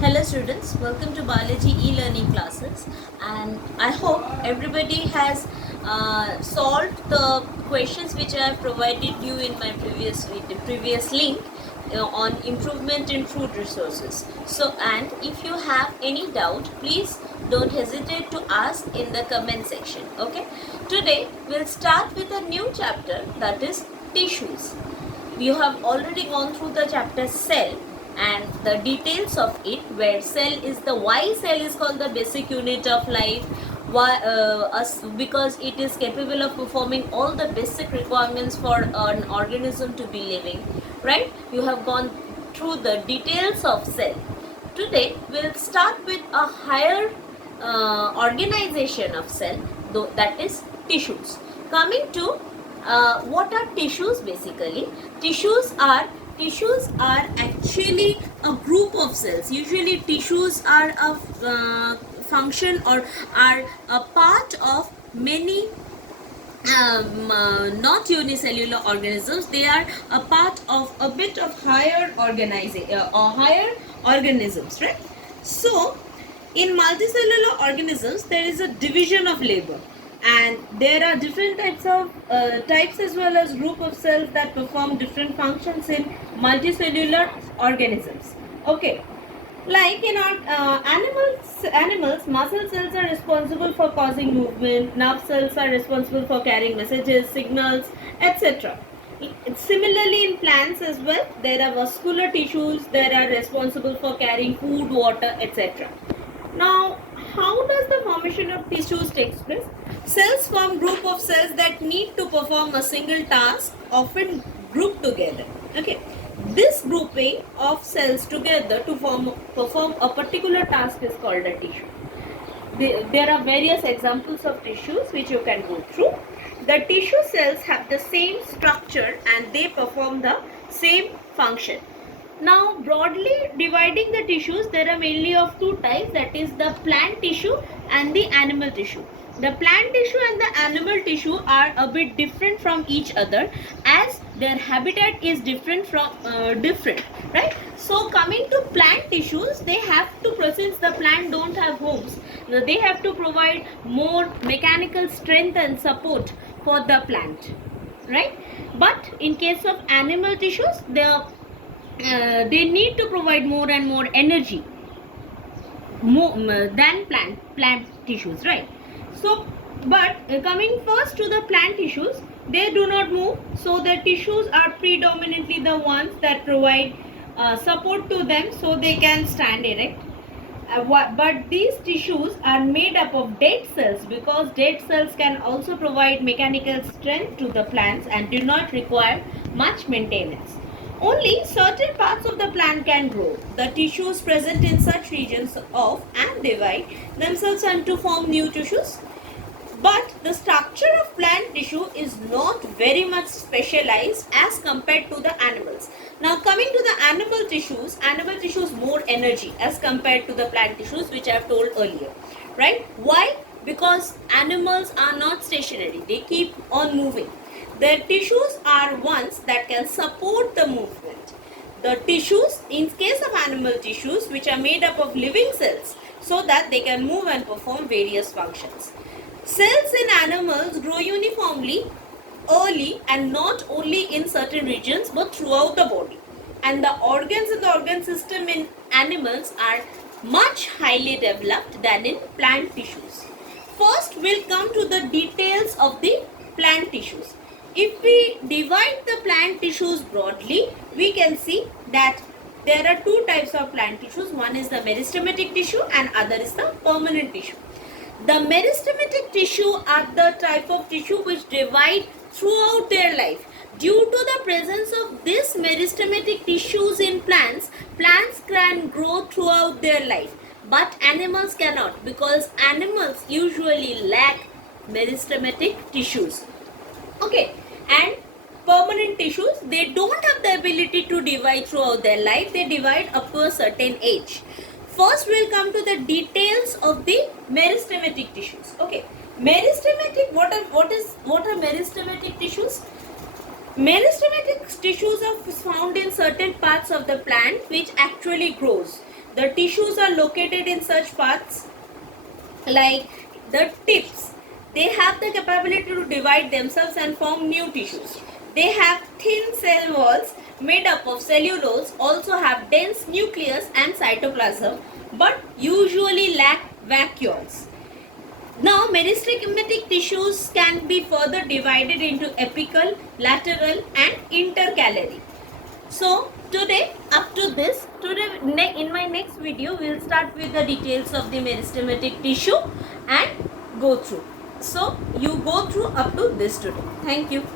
Hello students, welcome to biology e-learning classes, and I hope everybody has solved the questions which I have provided you in my previous link on improvement in food resources. So, and if you have any doubt, please don't hesitate to ask in the comment section. Okay, today we'll start with a new chapter, that is tissues. You have already gone through the chapter cell and the details of it, where cell is the why cell is called the basic unit of life. Why because it is capable of performing all the basic requirements for an organism to be living, right? You have gone through the details of cell. Today we'll start with a higher organization of cell, though, that is tissues. Coming to what are tissues? Basically, tissues are actually a group of cells. Usually tissues are a function or are a part of many not unicellular organisms. They are a part of a bit of higher higher organisms, right? So in multicellular organisms there is a division of labor, and there are different types as well as group of cells that perform different functions in multicellular organisms. Okay, like in our animals, muscle cells are responsible for causing movement, nerve cells are responsible for carrying messages, signals, etc. Similarly, in plants as well, there are vascular tissues that are responsible for carrying food, water, etc. Now, how does the formation of tissues take place? Cells form group of cells that need to perform a single task, often grouped together. Okay, this grouping of cells together to perform a particular task is called a tissue. There are various examples of tissues which you can go through. The tissue cells have the same structure and they perform the same function. Now, broadly dividing the tissues, there are mainly of two types, that is the plant tissue and the animal tissue. The plant tissue and the animal tissue are a bit different from each other, as their habitat is different, right? So coming to plant tissues, they have to, since the plant don't have homes, they have to provide more mechanical strength and support for the plant, right? But in case of animal tissues, they need to provide more and more energy than plant tissues, right? So, but coming first to the plant tissues, they do not move, so the tissues are predominantly the ones that provide support to them so they can stand erect. But these tissues are made up of dead cells, because dead cells can also provide mechanical strength to the plants and do not require much maintenance. Only certain parts of the plant can grow. The tissues present in such regions of and divide themselves and to form new tissues. But the structure of plant tissue is not very much specialized as compared to the animals. Now coming to the animal tissues more energy as compared to the plant tissues, which I have told earlier, right? Why? Because animals are not stationary, they keep on moving. Their tissues are ones that can support the movement. The tissues, in case of animal tissues, which are made up of living cells, so that they can move and perform various functions. Cells in animals grow uniformly, early, and not only in certain regions but throughout the body. And the organs in the organ system in animals are much highly developed than in plant tissues. First, we'll come to the details of the plant tissues. If we divide the plant tissues broadly, we can see that there are two types of plant tissues. One is the meristematic tissue and other is the permanent tissue. The meristematic tissue are the type of tissue which divide throughout their life. Due to the presence of this meristematic tissues in plants, plants can grow throughout their life. But animals cannot, because animals usually lack meristematic tissues. Okay, and permanent tissues, they don't have the ability to divide throughout their life. They divide up to a certain age. First, we'll come to the details of the meristematic tissues. Okay, meristematic. What are meristematic tissues? Meristematic tissues are found in certain parts of the plant which actually grows. the tissues are located in such parts like the tips. They have the capability to divide themselves and form new tissues. They have thin cell walls made up of cellulose, also have dense nucleus and cytoplasm, but usually lack vacuoles. Now, meristematic tissues can be further divided into apical, lateral and intercalary. So, today up to this, in my next video, we will start with the details of the meristematic tissue and go through. So, you go through up to this today. Thank you.